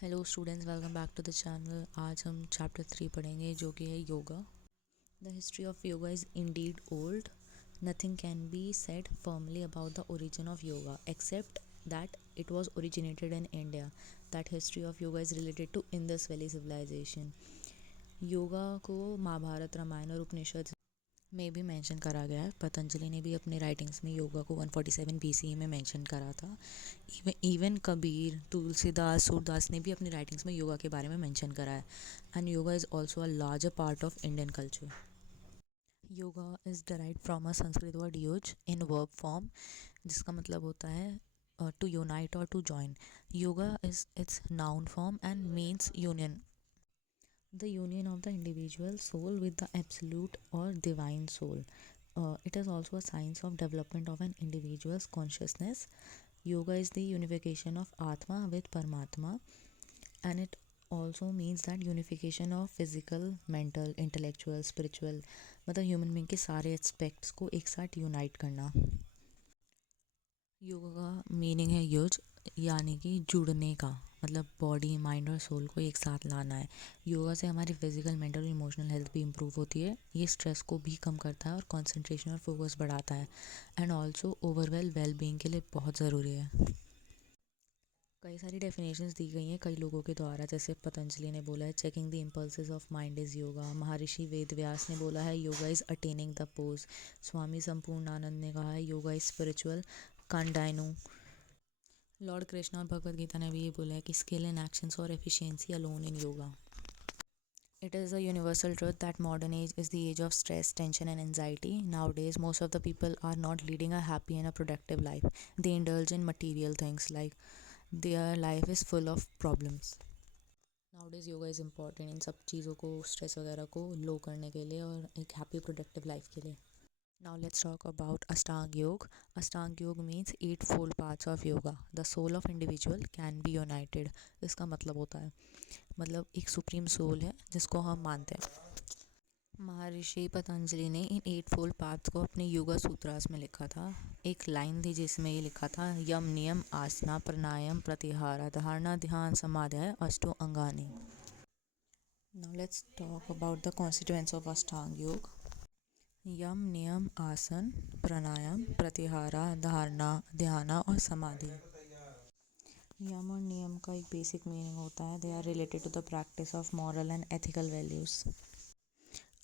Hello students, welcome back to the channel. आज हम chapter 3 पढ़ेंगे जो कि है yoga. The history of yoga is indeed old. Nothing can be said firmly about the origin of yoga except that it was originated in India. That history of yoga is related to Indus Valley civilization. Yoga को महाभारत, रामायण और उपनिषद में भी mention करा गया है। पतंजलि ने भी अपने राइटिंग्स में योगा को 147 BCE में मेंशन करा था। इवन कबीर, तुलसीदास, सूरदास ने भी अपनी राइटिंग्स में योगा के बारे में मेंशन करा है। And yoga is also a larger part of Indian culture. Yoga is derived from a Sanskrit word use in verb form, जिसका मतलब होता है टू यूनाइट और to join. Yoga is its noun form and means union. The union of the individual soul with the absolute or divine soul. It is also a science of development of an individual's consciousness. Yoga is the unification of Atma with Paramatma, and it also means that unification of physical, mental, intellectual, spiritual, मतलब human being के सारे aspects को एक साथ unite करना. योगा का meaning है use, यानी कि जुड़ने का, मतलब बॉडी, माइंड और सोल को एक साथ लाना है. योगा से हमारी फिजिकल, मेंटल और इमोशनल हेल्थ भी इम्प्रूव होती है. ये स्ट्रेस को भी कम करता है और कंसंट्रेशन और फोकस बढ़ाता है. And also overall well being के लिए बहुत ज़रूरी है. कई सारी डेफिनेशंस दी गई हैं कई लोगों के द्वारा. जैसे पतंजलि ने बोला है checking the impulses of mind is yoga. Maharshi Ved Vyas ने बोला है yoga is attaining the pose. Swami Sampurnanand ने कहा है योगा इज़ स्पिरिचुअल कंडाइनू. लॉर्ड कृष्णा और भगवद गीता ने भी ये बोला है कि स्किल इन एक्शंस और efficiency alone in yoga. It is a universal truth that modern age is the age of stress, tension and anxiety. Nowadays, most of the people are not leading a happy and a productive life. They indulge in material things like their life is full of problems. Nowadays, yoga is important इन सब चीज़ों को, stress वगैरह को लो करने के लिए और एक हैप्पी प्रोडक्टिव लाइफ के लिए. Now let's talk about Ashtanga Yoga. Ashtanga Yoga means eightfold parts of yoga. The soul of individual can be united. इसका मतलब होता है, मतलब एक सुप्रीम सोल है जिसको हम मानते हैं. महर्षि पतंजलि ने इन एट फोल्ड पाथ्स को अपने योगा सूत्रास में लिखा था. एक लाइन थी जिसमें ये लिखा था यम नियम आसना प्राणायाम प्रत्याहार धारणा ध्यान समाधि अष्टो अंगानी. Now let's talk about the constituents of Ashtanga Yoga. यम, नियम, आसन, प्राणायाम, प्रत्याहार, धारणा, ध्यान और समाधि. यम और नियम का एक बेसिक मीनिंग होता है they are related to the practice of moral and ethical values.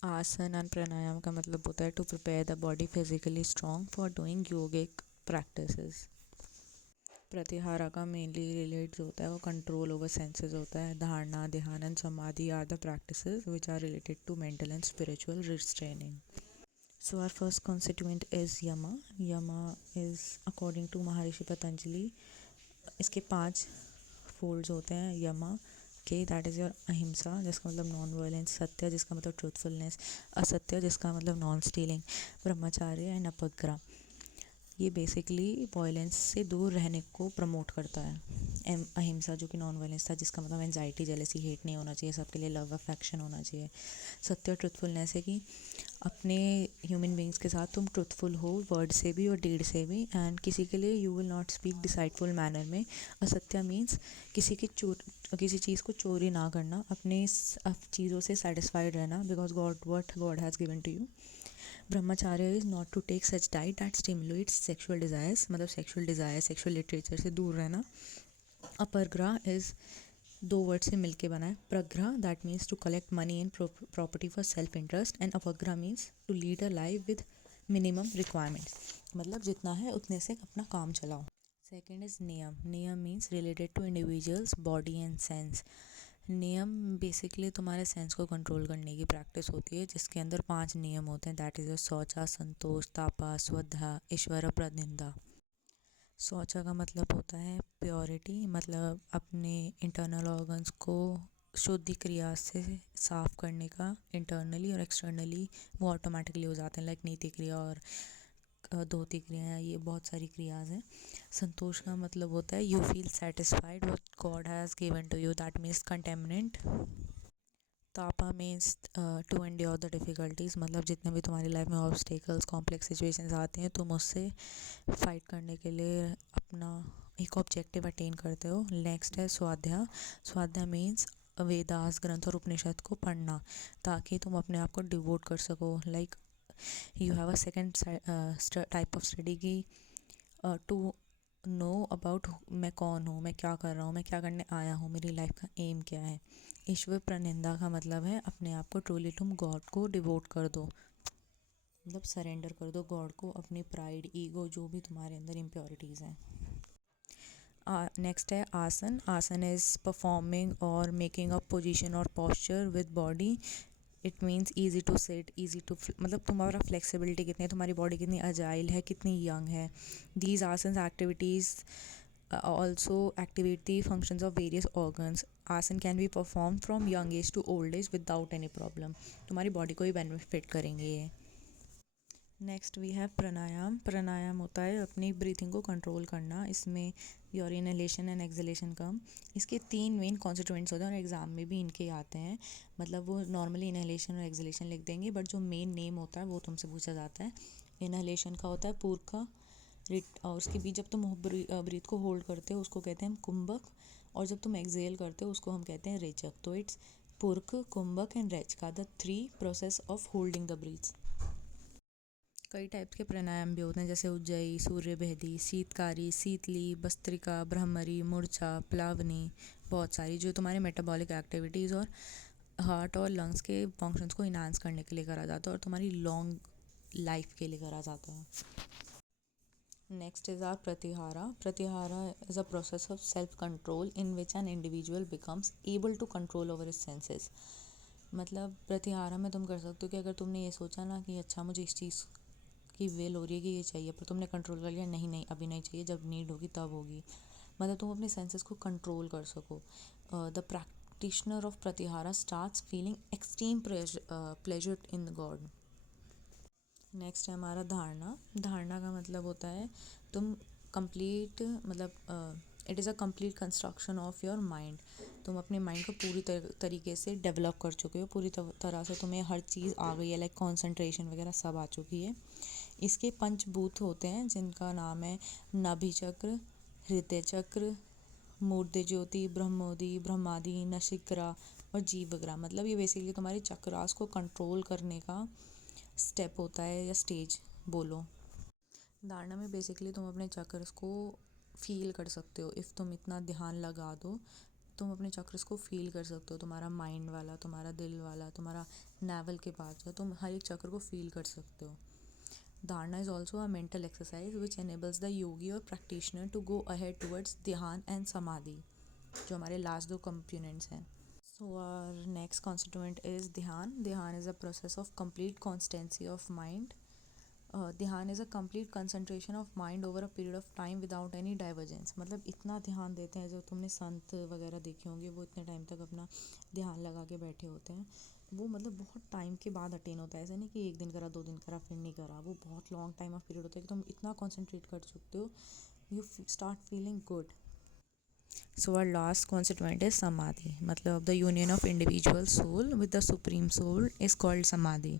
Asana and pranayama का मतलब होता है to prepare the body physically strong for doing yogic practices. Pratyahara का मेनली रिलेट जो होता है वो कंट्रोल ओवर सेंसेस होता है. धारणा, dhyana and samadhi are the practices which are related to mental and spiritual restraining. So our first constituent is Yama. Yama is according to महर्षि पतंजलि इसके 5 folds होते हैं यमा के. दैट इज़ योर अहिंसा जिसका मतलब नॉन वायलेंस, सत्य जिसका मतलब ट्रूथफुलनेस, असत्य जिसका मतलब नॉन स्टीलिंग, ब्रह्मचार्य एंड अपग्रह. ये बेसिकली वायलेंस से दूर रहने को प्रमोट करता है. अहिंसा जो कि नॉन वायलेंस था जिसका मतलब एंजाइटी, जेलसी, हेट नहीं होना चाहिए, सबके लिए लव अफेक्शन होना चाहिए. सत्य ट्रुथफुलनेस है कि अपने ह्यूमन बींग्स के साथ तुम ट्रुथफुल हो वर्ड से भी और डीड से भी. एंड किसी के लिए you will not speak deceitful manner में. असत्य मीन्स किसी चीज़ को चोरी ना करना, अपने चीज़ों से सेटिस्फाइड रहना because what god has given to you. Brahmacharya is not to take such diet that stimulates sexual desires, मतलब सेक्सुअल डिज़ायर, सेक्सुअल लिटरेचर से दूर रहना. अपरग्रह इज़ 2 वर्ड से मिलके बना है. Parigraha that means to collect money and property for self interest. And aparigraha means to lead a life with minimum requirements, मतलब जितना है उतने से अपना काम चलाओ. Second is niyama. Niyama means related to individuals body and sense. Niyama basically तुम्हारे सेंस को कंट्रोल करने की प्रैक्टिस होती है जिसके अंदर 5 नियम होते हैं. दैट इज़ शौचा, संतोष, तापा, स्वधा, ईश्वर, प्रनिंदा. शौचा का मतलब होता है प्योरिटी, मतलब अपने इंटरनल ऑर्गन्स को शुद्ध क्रिया से साफ करने का. इंटरनली और एक्सटर्नली वो ऑटोमेटिकली हो जाते हैं, लाइक नीति क्रिया और धोती क्रिया, ये बहुत सारी क्रियाज हैं. संतोष का मतलब होता है you feel satisfied what God has given to you, that means contentment. Tapa means to endure the difficulties, मतलब जितने भी तुम्हारी लाइफ में ऑब्स्टेकल्स, कॉम्प्लेक्स सिचुएशंस आती हैं तुम उससे फाइट करने के लिए अपना एक ऑब्जेक्टिव अटेन करते हो। नेक्स्ट है स्वाध्याय। स्वाध्याय मीन्स वेदास ग्रंथ और उपनिषद को पढ़ना ताकि तुम अपने आप को डिवोट कर सको। Like you have a second type of study की टू नो अबाउट मैं कौन हूँ, मैं क्या कर रहा हूँ, मैं क्या करने आया हूँ, मेरी लाइफ का एम क्या है। ईश्वर प्रणिंदा का मतलब है अपने आप को ट्रूली तुम गॉड को डिवोट कर दो, मतलब सरेंडर कर दो गॉड को, अपनी प्राइड, ईगो, जो भी तुम्हारे अंदर इम्प्योरिटीज़ हैं। नेक्स्ट है आसन। आसन इज़ परफॉर्मिंग और मेकिंग अ पोजीशन और posture with body. It means easy to sit, easy to, मतलब तुम्हारा फ्लेक्सिबिलिटी कितनी है, तुम्हारी बॉडी कितनी अजाइल है, कितनी यंग है। These asana activities also activate the functions of various organs. Asana can be perform from young age to old age without any problem. तुम्हारी बॉडी को ही बेनिफिट करेंगे ये। Next we have pranayama. Pranayama होता है अपनी ब्रीथिंग को कंट्रोल करना। इसमें योर इनहेलेशन एंड एक्सहेलेशन कम। इसके 3 मेन कॉन्स्टिट्यूएंट्स होते हैं और एग्जाम में भी इनके आते हैं। मतलब वो नॉर्मली इनहेलेशन और एक्सहेलेशन लिख देंगे, बट जो मेन नेम होता है वो तुमसे पूछा जाता है। इनहेलेशन का होता है पूर्ख, और उसके बीच जब तुम ब्रीथ को होल्ड करते हो उसको कहते हैं हम कुंभक, और जब तुम एक्सहेल करते हो उसको हम कहते हैं रेचक। तो it's puraka, kumbhaka and rechaka, the 3 process of holding the breath. कई टाइप्स के प्राणायाम भी होते हैं जैसे उज्जयी, सूर्य बेहदी, शीतकारी, शीतली, भस्त्रिका, ब्रह्मरी, मूर्छा, प्लावनी, बहुत सारी, जो तुम्हारे मेटाबॉलिक एक्टिविटीज़ और हार्ट और लंग्स के फंक्शंस को इन्हांस करने के लिए करा जाता है और तुम्हारी लॉन्ग लाइफ के लिए करा जाता है। Next is our pratyahara. Pratyahara is a process of self-control in which an individual becomes able to control over his senses. मतलब प्रत्याहारा में तुम कर सकते हो कि अगर तुमने ये सोचा ना कि अच्छा मुझे इस चीज़ की वेल हो रही है कि ये चाहिए, पर तुमने कंट्रोल कर लिया, नहीं नहीं अभी नहीं चाहिए, जब नीड होगी तब होगी, मतलब तुम अपने सेंसेस को कंट्रोल कर सको. The practitioner of pratyahara starts feeling extreme pleasure in God. Next है हमारा धारणा. धारणा का मतलब होता है तुम कंप्लीट, मतलब it is a complete construction of your mind. तुम अपने माइंड को पूरी तरीके से डेवलप कर चुके हो, पूरी तरह से तुम्हें हर चीज़ आ गई है, लाइक कॉन्सेंट्रेशन वगैरह सब आ चुकी है. इसके पंचभूत होते हैं जिनका नाम है नाभि चक्र, हृदय चक्र, मूर्ध ज्योति, ब्रह्मोदि, ब्रह्मादि, नशिक्रा और जीवग्रा. मतलब ये बेसिकली तुम्हारे चक्रास को कंट्रोल करने का स्टेप होता है या स्टेज बोलो. धारणा में बेसिकली तुम अपने चक्र्स को फील कर सकते हो. इफ़ तुम इतना ध्यान लगा दो तुम अपने चक्र्स को फील कर सकते हो. तुम्हारा माइंड वाला, तुम्हारा दिल वाला, तुम्हारा नेवल के पास जो तुम हर एक चक्र को फील कर सकते हो. Dharana is also a mental exercise which enables the yogi और practitioner to go ahead towards dhyana and samadhi, जो हमारे लास्ट 2 कंपोनेंट्स हैं. So our next constituent is Dhyan. Dhyan is a process of complete constancy of mind. Dhyan is a complete concentration of mind over a period of time without any divergence. मतलब इतना ध्यान देते हैं, जो तुमने संत वगैरह देखे होंगे वो इतने टाइम तक अपना ध्यान लगा के बैठे होते हैं. वो मतलब बहुत टाइम के बाद अटेन होता है, ऐसा नहीं कि 1 दिन करा 2 दिन करा फिर नहीं करा. वो बहुत लॉन्ग टाइम ऑफ पीरियड होता है कि तुम इतना कॉन्सेंट्रेट कर सकते हो, you start feeling good. So our last constituent is samadhi. मतलब the union of individual soul with the supreme soul is called samadhi.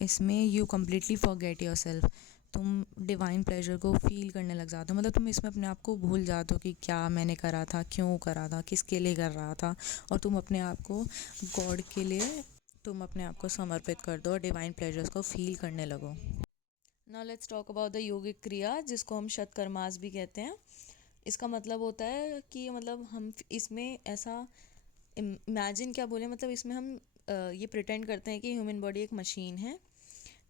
इसमें you completely forget yourself. तुम डिवाइन प्लेजर को फील करने लग जाते हो. मतलब तुम इसमें अपने आप को भूल जाते हो कि क्या मैंने करा था, क्यों करा था, किसके लिए कर रहा था, और तुम अपने आप को गॉड के लिए तुम अपने आप को समर्पित कर दो और डिवाइन प्लेजर्स को फील करने लगो. Now let's talk about the yogic kriya, जिसको हम शतकर्मास भी कहते हैं. इसका मतलब होता है कि मतलब हम इसमें ऐसा इमेजिन क्या बोले, मतलब इसमें हम ये प्रिटेंड करते हैं कि ह्यूमन बॉडी एक मशीन है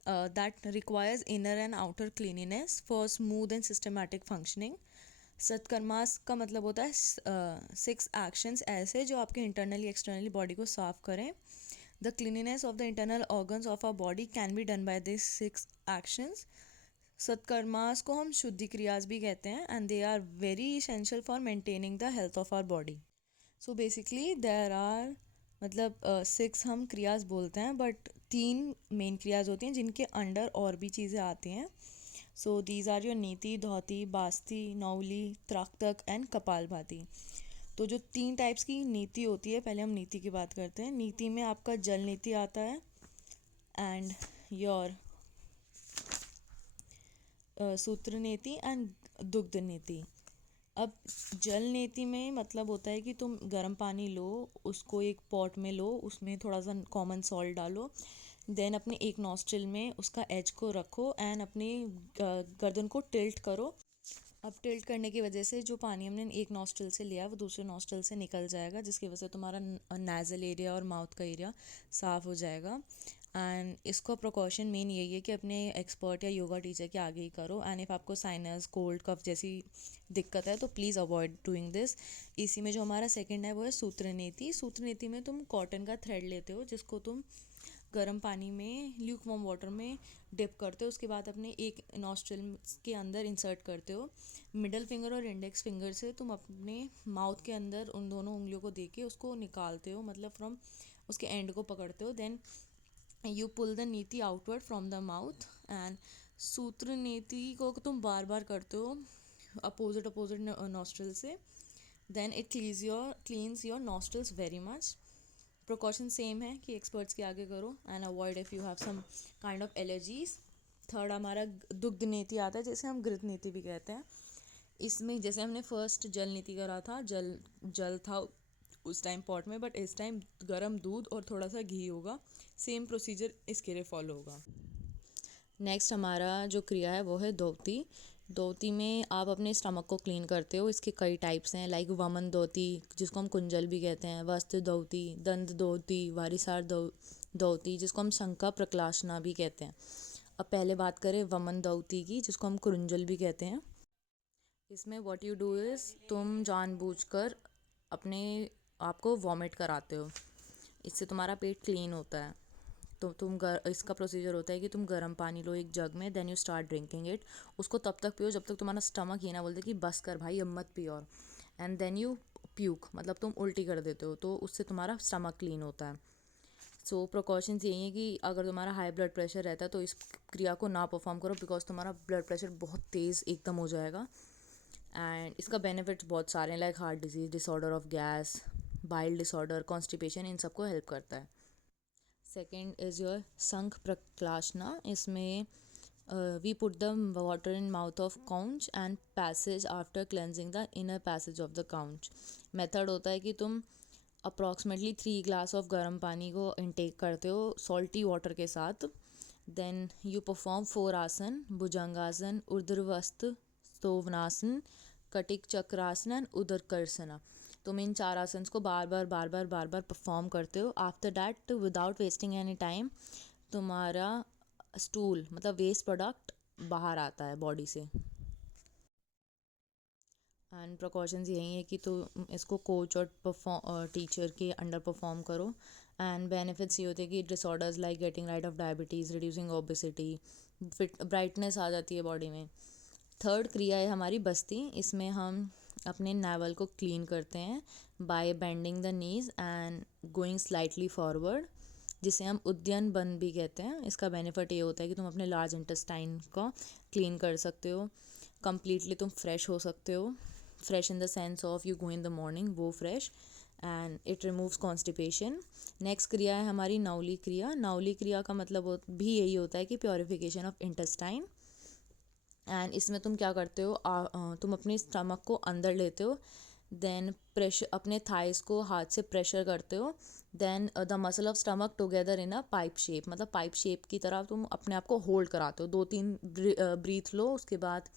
that requires inner and outer cleanliness for smooth and systematic functioning. सत्कर्मास का मतलब होता है 6 एक्शंस ऐसे जो आपके इंटरनली एक्सटर्नली बॉडी को साफ करें. The cleanliness of the internal organs of our body can be done by this 6 actions. सत्कर्मास को हम शुद्धि क्रियाज भी कहते हैं and they are very essential for maintaining the health of our body. So basically there are, मतलब 6 हम क्रियाज बोलते हैं, बट 3 मेन क्रियाज होती हैं जिनके अंडर और भी चीज़ें आती हैं. सो दीज आर योर नीति, धौती, बास्ती, नौली, त्राक्तक एंड कपालभाति. तो जो 3 टाइप्स की नीति होती है, पहले हम नीति की बात करते हैं. नीति में आपका जल नीति आता है एंड योर सूत्र नीति एंड दुग्ध नीति. अब जल नीति में मतलब होता है कि तुम गर्म पानी लो, उसको एक पॉट में लो, उसमें थोड़ा सा कॉमन सॉल्ट डालो, देन अपने एक नॉस्ट्रिल में उसका एज को रखो एंड अपनी गर्दन को टिल्ट करो। अब टिल्ट करने की वजह से जो पानी हमने एक नॉस्ट्रिल से लिया वो दूसरे नॉस्ट्रिल से निकल जाएगा, जिसकी वजह से तुम्हारा नेज़ल एरिया और माउथ का एरिया साफ़ हो जाएगा। एंड इसका प्रिकॉशन मेन यही है कि अपने एक्सपर्ट या योगा टीचर के आगे ही करो। एंड इफ़ आपको साइनस कोल्ड कफ जैसी दिक्कत है तो प्लीज़ अवॉइड डूइंग दिस। इसी में जो हमारा सेकंड है वो है सूत्र नीति। सूत्र नीति में तुम कॉटन का थ्रेड लेते हो, जिसको तुम गर्म पानी में ल्यूक वार्म वाटर में डिप करते हो, उसके बाद अपने एक नॉस्ट्रिल के अंदर इंसर्ट करते हो। मिडल फिंगर और इंडेक्स फिंगर से तुम अपने माउथ के अंदर उन दोनों उंगलियों को दे के उसको निकालते हो, मतलब फ्रॉम उसके एंड को पकड़ते हो। Then you pull the neti outward from the mouth. And sutra neti को तुम बार बार करते हो अपोजिट अपोजिट नॉस्ट्रल से। Then it cleans your nostrils very much. Precaution same है कि एक्सपर्ट्स के आगे करो and avoid if you have some kind of allergies. Third हमारा दुग्ध नीति आता है, जैसे हम घृत नीति भी कहते हैं। इसमें जैसे हमने फर्स्ट जल नीति करा था, जल जल था उस टाइम पॉट में, बट इस टाइम गरम दूध और थोड़ा सा घी होगा। सेम प्रोसीजर इसके लिए फॉलो होगा। नेक्स्ट हमारा जो क्रिया है वो है दोती। दोती में आप अपने स्टमक को क्लीन करते हो। इसके कई टाइप्स हैं, लाइक वमन दोती जिसको हम कुंजल भी कहते हैं, वस्त्र दोती, दंत दोती, वारिसार दोती जिसको हम शंका प्रक्लाशना भी कहते हैं। अब पहले बात करें वमन दोती की, जिसको हम कुंजल भी कहते हैं। इसमें व्हाट यू डू इज़ तुम जानबूझकर अपने आप को वॉमिट कराते हो। इससे तुम्हारा पेट क्लीन होता है। तो इसका प्रोसीजर होता है कि तुम गर्म पानी लो एक जग में, then you start drinking it. उसको तब तक पियो जब तक तुम्हारा स्टमक ये ना बोल दे कि बस कर भाई अब मत पियो। और एंड देन यू प्यूक, मतलब तुम उल्टी कर देते हो, तो उससे तुम्हारा स्टमक क्लीन होता है। सो प्रिकॉशंस यही है कि अगर तुम्हारा हाई ब्लड प्रेशर रहता है तो इस क्रिया को ना परफॉर्म करो, बिकॉज तुम्हारा ब्लड प्रेशर बहुत तेज़ एकदम हो जाएगा। एंड इसका बेनिफिट्स बहुत सारे हैं, like heart disease, disorder of gas, bile disorder, constipation, इन सबको हेल्प करता है। Second is your shankh prakshalana. इसमें we put the water in mouth of conch and passage after cleansing the inner passage of the conch. Method होता है कि तुम approximately 3 glass of गर्म पानी को इनटेक करते हो सॉल्टी वाटर के साथ। देन यू परफॉर्म 4 आसन, भुजंगासन, ऊर्ध्वस्त स्तोवनासन, कटिक चक्रासन एंड उदरकर्षणा। तुम इन 4 आसन्स को बार बार बार बार बार बार परफॉर्म करते हो। After that without wasting any time तुम्हारा स्टूल मतलब वेस्ट प्रोडक्ट बाहर आता है बॉडी से। एंड प्रिकॉशंस यही है कि तो इसको कोच और टीचर के अंडर परफॉर्म करो। एंड बेनिफिट्स ये होते हैं कि disorders like getting rid of diabetes, reducing obesity, fit brightness आ जाती है बॉडी में। थर्ड क्रिया है हमारी बस्ती। इसमें हम अपने नावल को क्लीन करते हैं by bending the knees and going slightly forward, जिसे हम उद्यन बन भी कहते हैं। इसका बेनिफिट ये होता है कि तुम अपने लार्ज इंटेस्टाइन को क्लीन कर सकते हो, कम्प्लीटली तुम फ्रेश हो सकते हो। Fresh in the sense of you go in the morning, वो fresh, and it removes constipation. Next क्रिया है हमारी नवली क्रिया। नवली क्रिया का मतलब भी यही होता है कि प्योरिफिकेशन ऑफ इंटेस्टाइन। एंड इसमें तुम क्या करते हो, तुम अपने स्टमक को अंदर लेते हो, देन प्रेशर अपने थाइस को हाथ से प्रेशर करते हो, then the muscle of stomach together in a pipe shape, मतलब पाइप शेप की तरह तुम अपने आप को होल्ड कराते हो। 2-3 ब्रीथ लो, उसके बाद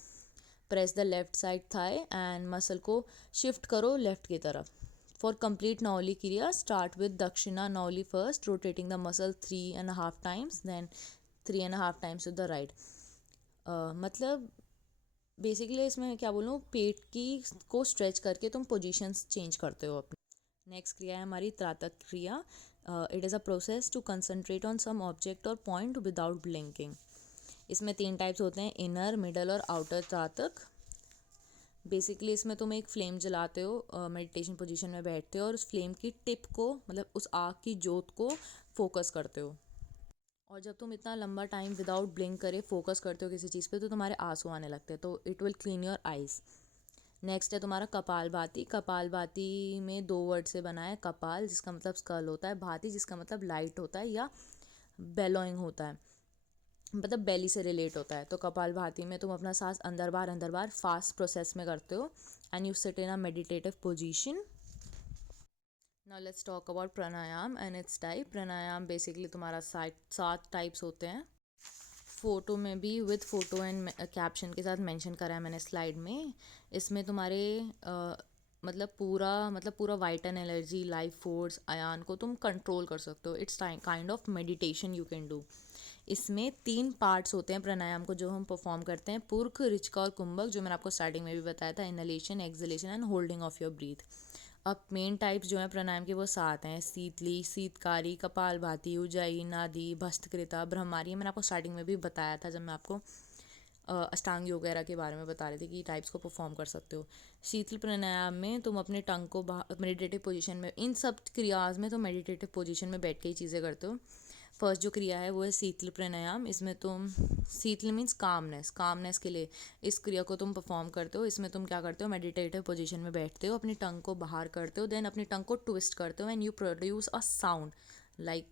press the left side thigh and muscle को शिफ्ट करो लेफ्ट की तरफ। For complete nauli kriya start with dakshina nauli first, rotating the muscle 3.5 times, then 3.5 times with the right. मतलब बेसिकली इसमें क्या बोलूँ, पेट की को स्ट्रेच करके तुम पोजीशंस चेंज करते हो अपनी। नेक्स्ट क्रिया है हमारी trataka kriya. It is a process to concentrate on some object और पॉइंट विदाउट ब्लिंकिंग। इसमें 3 टाइप्स होते हैं, इनर, मिडल और आउटर त्राटक। बेसिकली इसमें तुम एक फ्लेम जलाते हो, मेडिटेशन पोजीशन में बैठते हो और उस फ्लेम की टिप को, मतलब उस आग की जोत को फोकस करते हो। और जब तुम इतना लंबा टाइम विदाउट ब्लिंक करे फोकस करते हो किसी चीज़ पे तो तुम्हारे आंसू आने लगते हैं, तो it will clean your eyes. Next है तुम्हारा कपालभाति। कपालभाति में 2 वर्ड से बना है, कपाल जिसका मतलब स्कल होता है, भाति जिसका मतलब लाइट होता है या बेलोइंग होता है। मतलब बेली से रिलेट होता है। तो कपालभाति में तुम अपना सांस अंदर बाहर फास्ट प्रोसेस में करते हो and you sit in a meditative position. Now let's talk about pranayama and it's type. Pranayama basically तुम्हारा 7 टाइप्स होते हैं। फ़ोटो में भी विद फ़ोटो एंड कैप्शन के साथ मेंशन करा है मैंने स्लाइड में। इसमें तुम्हारे मतलब पूरा वाइटन एनर्जी, लाइफ फोर्स, आयान को तुम कंट्रोल कर सकते हो। It's kind of meditation you can do. इसमें 3 पार्ट्स होते हैं प्राणायाम को जो हम परफॉर्म करते हैं, पुरख, ऋचिका और कुंभक, जो मैंने आपको स्टार्टिंग में भी बताया था, inhalation, exhalation and holding of your breathe. अब मेन टाइप्स जो हैं प्राणायाम के वो 7 हैं। शीतली, शीतकारी, कपालभाति, उज्जाई, नादी, भस्त्रिका, ब्रह्मारी। मैंने आपको स्टार्टिंग में भी बताया था जब मैं आपको अष्टांग योग वगैरह के बारे में बता रहे थे कि टाइप्स को परफॉर्म कर सकते हो। शीतल प्राणायाम में तुम अपने टंग को मेडिटेटिव पोजीशन में, इन सब क्रियाज में तुम मेडिटेटिव पोजीशन में बैठ के ही चीज़ें करते हो। फर्स्ट जो क्रिया है वो है शीतल प्राणायाम। इसमें तुम, शीतल मीन्स कामनेस के लिए इस क्रिया को तुम परफॉर्म करते हो। इसमें तुम क्या करते हो, मेडिटेटिव पोजीशन में बैठते हो, अपनी टंग को बाहर करते हो, देन अपनी टंग को ट्विस्ट करते हो and you produce a sound like,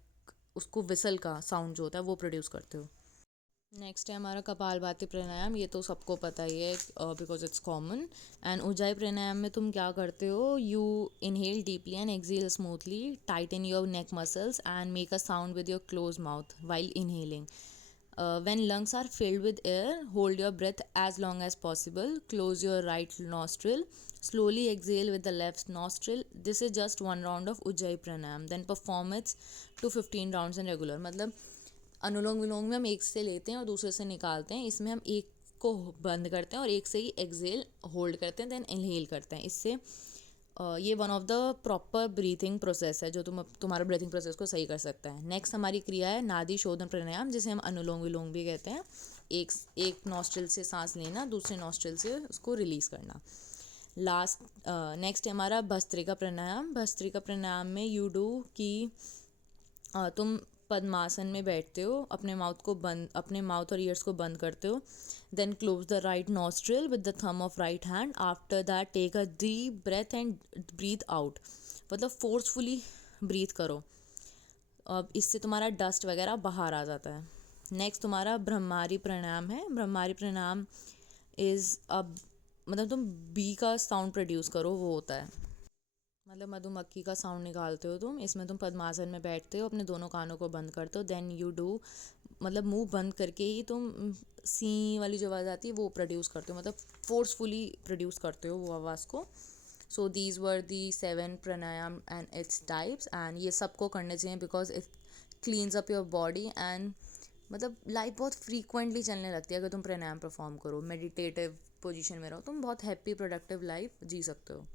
उसको विसल का साउंड जो होता है वो प्रोड्यूस करते हो। नेक्स्ट है हमारा कपालभाति प्राणायाम। ये तो सबको पता ही है because it's common. And ujjayi pranayama में तुम क्या करते हो, you inhale deeply and exhale smoothly, tighten your neck muscles and make a sound with your close mouth while inhaling. When lungs are filled with air, hold your breath as long as possible. Close your right nostril. Slowly exhale with the left nostril. This is just one round of Ujjayi Pranayam. Then perform it to 15 rounds in regular. मतलब अनुलोम विलोम में हम एक से लेते हैं और दूसरे से निकालते हैं। इसमें हम एक को बंद करते हैं और एक से ही एक्सेल होल्ड करते हैं, देन इनहेल करते हैं। इससे ये one of the proper breathing process है जो तुम्हारा ब्रीथिंग प्रोसेस को सही कर सकता है। नेक्स्ट हमारी क्रिया है नादी शोधन प्राणायाम, जिसे हम अनुलोम विलोम भी कहते हैं। एक नॉस्ट्रिल से सांस लेना, दूसरे नॉस्ट्रिल से उसको रिलीज करना। लास्ट नेक्स्ट है हमारा भस्त्रिका प्राणायाम। भस्त्रिका प्राणायाम में यू डू कि तुम पद्मासन में बैठते हो, अपने माउथ और ईयर्स को बंद करते हो, then close the right nostril with the thumb of right hand. After that take a deep breath and breathe out, मतलब फोर्सफुली ब्रीथ करो। अब इससे तुम्हारा डस्ट वगैरह बाहर आ जाता है। नेक्स्ट तुम्हारा ब्रह्मारी प्राणायाम है। ब्रह्मारी प्राणायाम इज़ अब मतलब तुम बी का साउंड प्रोड्यूस करो, वो होता है मतलब मधुमक्खी का साउंड निकालते हो तुम। इसमें तुम पद्मासन में बैठते हो, अपने दोनों कानों को बंद करते हो, देन यू डू मतलब मुंह बंद करके ही तुम सी वाली जो आवाज़ आती है वो प्रोड्यूस करते हो, मतलब फोर्सफुली प्रोड्यूस करते हो वो आवाज़ को। So these were the 7 pranayama and its types. And ये सबको करने चाहिए because it cleans up your body and मतलब लाइफ बहुत फ्रीक्वेंटली चलने लगती है अगर तुम प्राणायाम परफॉर्म करो, मेडिटेटिव पोजीशन में रहो, तुम बहुत हैप्पी प्रोडक्टिव लाइफ जी सकते हो।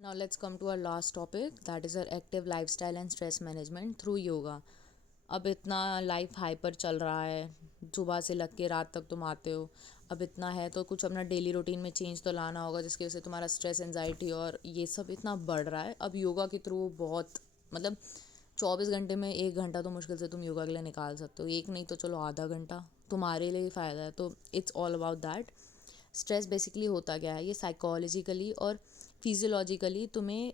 Now let's come to our last topic, that is our active lifestyle and stress management through yoga. अब इतना लाइफ हाइपर चल रहा है, सुबह से लग के रात तक तुम आते हो, अब इतना है तो कुछ अपना डेली रूटीन में चेंज तो लाना होगा जिसकी वजह से तुम्हारा स्ट्रेस, एंजाइटी और ये सब इतना बढ़ रहा है। अब योगा के थ्रू बहुत मतलब 24 घंटे में 1 घंटा तो मुश्किल से तुम योगा के लिए निकाल सकते हो, एक नहीं तो चलो आधा घंटा तुम्हारे लिए फ़ायदा है। तो it's all about that. Stress basically होता क्या है, ये साइकोलॉजिकली और फिजियोलॉजिकली तुम्हें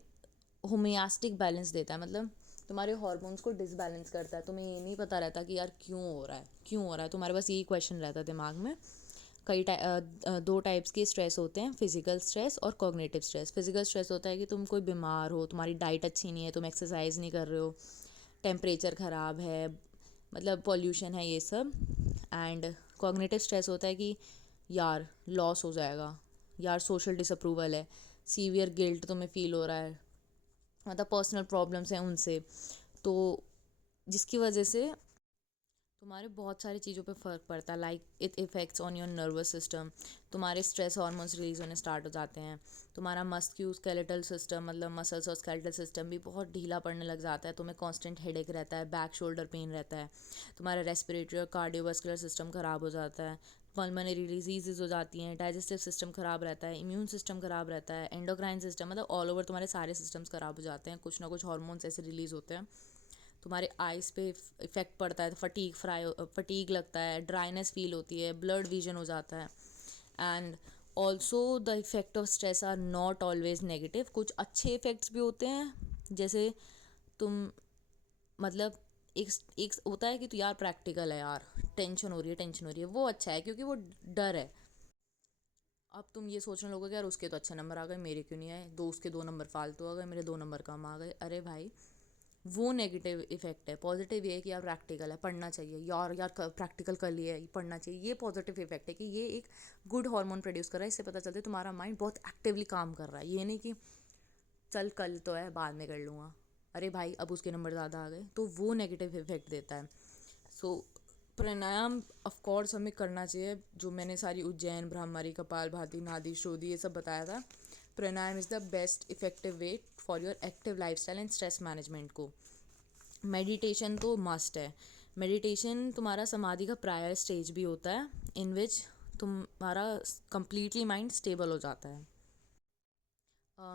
होम्योस्टिक बैलेंस देता है, मतलब तुम्हारे हॉर्मोन्स को डिसबैलेंस करता है। तुम्हें ये नहीं पता रहता कि यार क्यों हो रहा है, क्यों हो रहा है, तुम्हारे पास यही क्वेश्चन रहता है दिमाग में। दो टाइप्स के स्ट्रेस होते हैं, फिजिकल स्ट्रेस और कॉग्निटिव स्ट्रेस। फिजिकल स्ट्रेस होता है कि तुम कोई बीमार हो, तुम्हारी डाइट अच्छी नहीं है, तुम एक्सरसाइज नहीं कर रहे हो, टेम्परेचर ख़राब है, मतलब पॉल्यूशन है, ये सब। एंड कॉग्निटिव स्ट्रेस होता है कि यार लॉस हो जाएगा, यार सोशल डिसअप्रूवल है, सीवियर गिल्ट तुम्हें फील हो रहा है, मतलब पर्सनल प्रॉब्लम्स हैं उनसे, तो जिसकी वजह से तुम्हारे बहुत सारी चीज़ों पे फ़र्क पड़ता है। Like it effects on your nervous system, तुम्हारे स्ट्रेस हार्मोन्स रिलीज होने स्टार्ट हो जाते हैं, तुम्हारा मस्क्यूस्केलेटल सिस्टम मतलब मसल्स और स्केलेटल सिस्टम भी बहुत ढीला पड़ने लग जाता है, तुम्हें कांस्टेंट हेडेक रहता है, बैक शोल्डर पेन रहता है, तुम्हारा रेस्पिरेटरी और कार्डियोवास्कुलर सिस्टम ख़राब हो जाता है, पल्मोनरी डिजीज़ हो जाती हैं, डाइजेस्टिव सिस्टम ख़राब रहता है, इम्यून सिस्टम ख़राब रहता है, एंडोक्राइन सिस्टम, मतलब ऑल ओवर तुम्हारे सारे सिस्टम्स ख़राब हो जाते हैं। कुछ ना कुछ हार्मोन्स ऐसे रिलीज़ होते हैं, तुम्हारे आइज़ पे इफ़ेक्ट पड़ता है, फटीग लगता है, ड्राइनेस फील होती है, ब्लड विजन हो जाता है। And also the effect of stress are not always negative, कुछ अच्छे इफ़ेक्ट्स भी होते हैं, जैसे तुम मतलब एक एक होता है कि तो यार प्रैक्टिकल है यार, टेंशन हो रही है, टेंशन हो रही है, वो अच्छा है क्योंकि वो डर है। अब तुम ये सोचने लोगे कि यार उसके तो अच्छे नंबर आ गए, मेरे क्यों नहीं आए, उसके 2 नंबर फालतू आ गए, मेरे 2 नंबर कम आ गए। अरे भाई, वो नेगेटिव इफेक्ट है। पॉजिटिव ये है कि यार प्रैक्टिकल है, पढ़ना चाहिए, यार यार प्रैक्टिकल कर लिया है, पढ़ना चाहिए। ये पॉजिटिव इफेक्ट है कि ये एक गुड हार्मोन प्रोड्यूस कर रहा है। इससे पता चलता है तुम्हारा माइंड बहुत एक्टिवली काम कर रहा है। ये नहीं कि चल कल तो है, बाद में कर लूँगा, अरे भाई अब उसके नंबर ज़्यादा आ गए, तो वो नेगेटिव इफेक्ट देता है। सो प्राणायाम ऑफ कोर्स हमें करना चाहिए। जो मैंने सारी उज्जैन, ब्रह्मरी, कपालभाति, नादी, श्रोधी ये सब बताया था। Pranayama is the best effective way for your active lifestyle and stress management को। मेडिटेशन तो मस्ट है। मेडिटेशन तुम्हारा समाधि का प्रायर स्टेज भी होता है, इन विच तुम्हारा कंप्लीटली माइंड स्टेबल हो जाता है।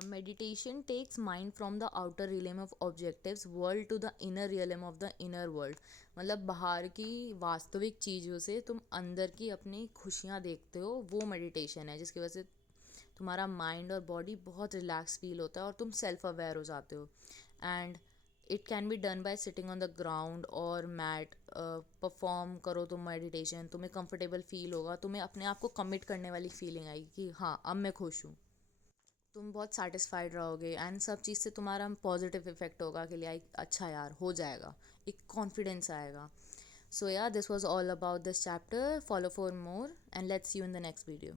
Meditation takes mind from the outer realm of objectives world to the inner realm of the inner world। मतलब बाहर की वास्तविक चीज़ों से तुम अंदर की अपनी खुशियाँ देखते हो, वो मेडिटेशन है, जिसकी वजह से तुम्हारा माइंड और बॉडी बहुत रिलैक्स फील होता है और तुम सेल्फ अवेयर हो जाते हो। And it can be done bye sitting on the ground और मैट। परफॉर्म करो तुम मेडिटेशन, तुम्हें कंफर्टेबल फील होगा, तुम्हें अपने आप को कमिट करने वाली फीलिंग आएगी कि हाँ अब मैं खुश हूँ। तुम बहुत सेटिस्फाइड रहोगे एंड सब चीज़ से तुम्हारा पॉजिटिव इफेक्ट होगा कि लाइक अच्छा यार हो जाएगा, एक कॉन्फिडेंस आएगा। सो या this was all about this chapter. Follow for more and let's see you in the next video.